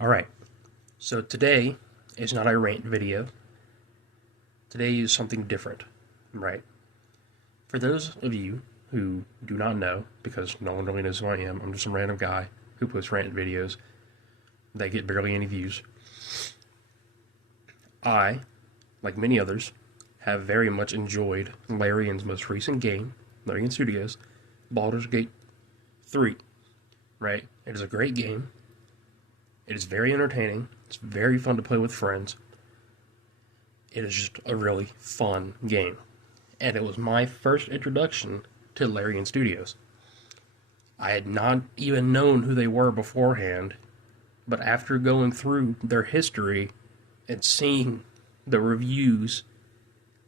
Alright, so today is not a rant video. Today is something different, right? For those of you who do not know, because no one really knows who I am, I'm just a random guy who posts rant videos that get barely any views. I, like many others, have very much enjoyed Larian's most recent game, Larian Studios, Baldur's Gate 3, right? It is a great game. It is very entertaining. It's very fun to play with friends. It is just a really fun game. And it was my first introduction to Larian Studios. I had not even known who they were beforehand, but after going through their history and seeing the reviews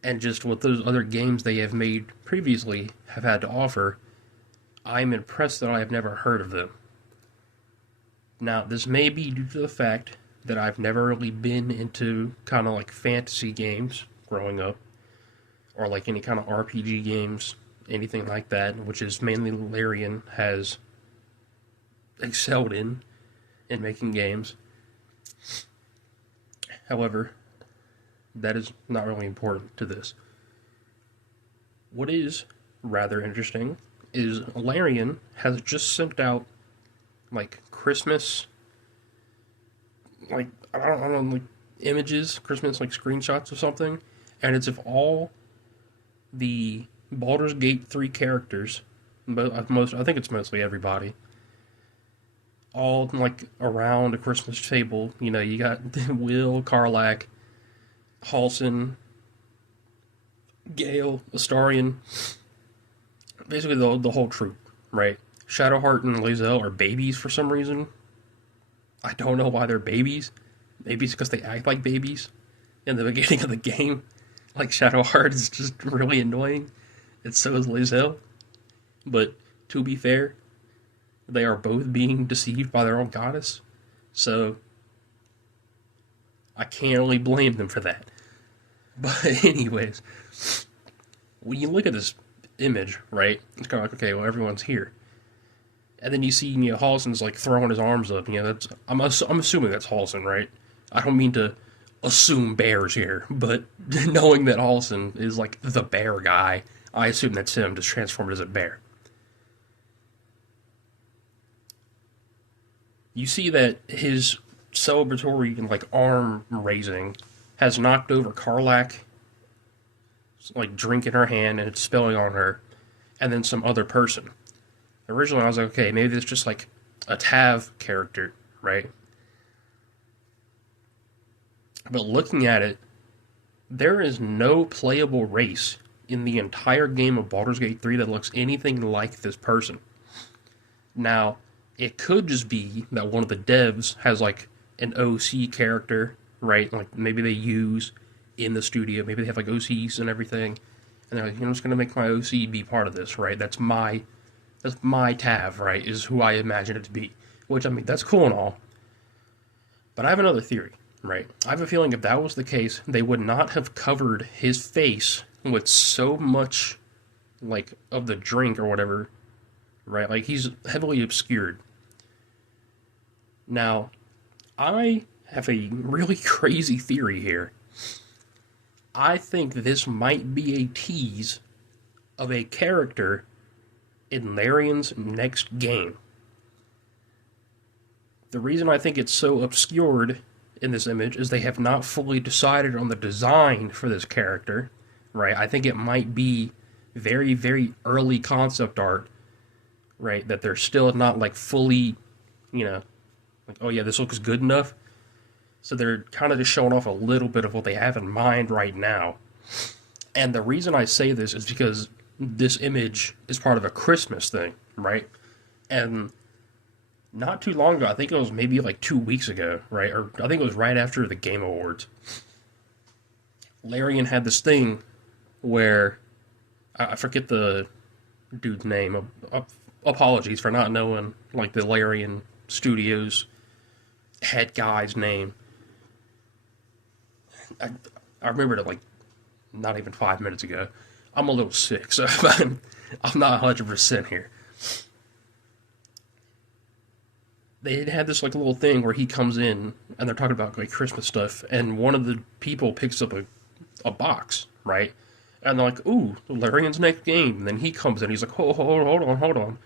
and just what those other games they have made previously have had to offer, I'm impressed that I have never heard of them. Now, this may be due to the fact that I've never really been into kind of like fantasy games growing up, or like any kind of RPG games, anything like that, which is mainly Larian has excelled in making games. However, that is not really important to this. What is rather interesting is Larian has just sent out like Christmas, like I don't know, like images, Christmas like screenshots or something, and it's of all the Baldur's Gate 3 characters, most I think it's mostly everybody, all like around a Christmas table. You know, you got Will, Karlach, Halsin, Gale, Astarion, basically the whole troop, right? Shadowheart and Lae'zel are babies for some reason. I don't know why they're babies. Maybe it's because they act like babies in the beginning of the game. Like, Shadowheart is just really annoying, and so is Lae'zel. But, to be fair, they are both being deceived by their own goddess, so I can't really blame them for that. But anyways, when you look at this image, right, it's kind of like, okay, well, everyone's here. And then you see, Halsin's like throwing his arms up. I'm assuming that's Halsin, right? I don't mean to assume bears here, but knowing that Halsin is like the bear guy, I assume that's him, just transformed as a bear. You see that his celebratory like arm raising has knocked over Karlach, like drink in her hand, and it's spilling on her, and then some other person. Originally, I was like, okay, maybe it's just like a Tav character, right? But looking at it, there is no playable race in the entire game of Baldur's Gate 3 that looks anything like this person. Now, it could just be that one of the devs has like an OC character, right? Like maybe they use in the studio, maybe they have like OCs and everything, and they're like, I'm just going to make my OC be part of this, right? That's my Tav, right, is who I imagine it to be. Which, I mean, that's cool and all. But I have another theory, right? I have a feeling if that was the case, they would not have covered his face with so much, like, of the drink or whatever, right? Like, he's heavily obscured. Now, I have a really crazy theory here. I think this might be a tease of a character in Larian's next game. The reason I think it's so obscured in this image is they have not fully decided on the design for this character, right? I think it might be very, very early concept art, right? That they're still not like fully, like, oh yeah, this looks good enough. So they're kind of just showing off a little bit of what they have in mind right now. And the reason I say this is because this image is part of a Christmas thing, right? And not too long ago, I think it was maybe like 2 weeks ago, right? Or I think it was right after the Game Awards. Larian had this thing where, I forget the dude's name. Apologies for not knowing like the Larian Studios head guy's name. I remembered it like not even 5 minutes ago. I'm a little sick, so I'm not 100% here. they had this like little thing where he comes in and they're talking about like Christmas stuff, and one of the people picks up a box, right? And they're like, "Ooh, Larian's next game." And then he comes in, he's like, hold on,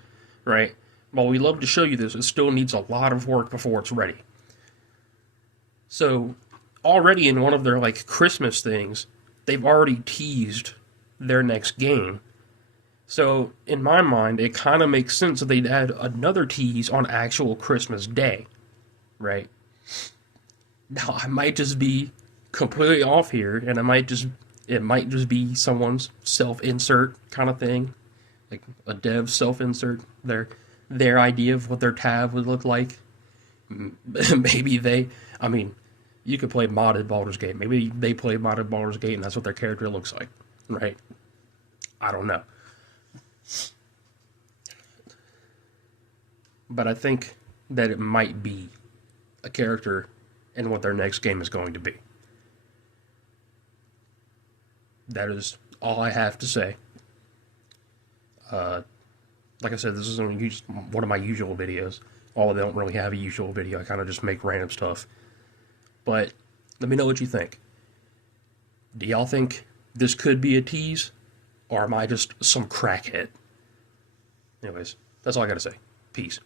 right? Well, we love to show you this. It still needs a lot of work before it's ready. So, already in one of their like Christmas things, they've already teased their next game. So, in my mind, it kind of makes sense that they'd add another tease on actual Christmas Day, right? Now, I might just be completely off here, and it might just be someone's self-insert kind of thing, like a dev self-insert, their idea of what their tab would look like. Maybe I mean, you could play modded Baldur's Gate. Maybe they play modded Baldur's Gate, and that's what their character looks like, right? I don't know. But I think that it might be a character in what their next game is going to be. That is all I have to say. Like I said, this is one of my usual videos. Although they don't really have a usual video, I kind of just make random stuff. But let me know what you think. Do y'all think this could be a tease? Or am I just some crackhead? Anyways, that's all I gotta say. Peace.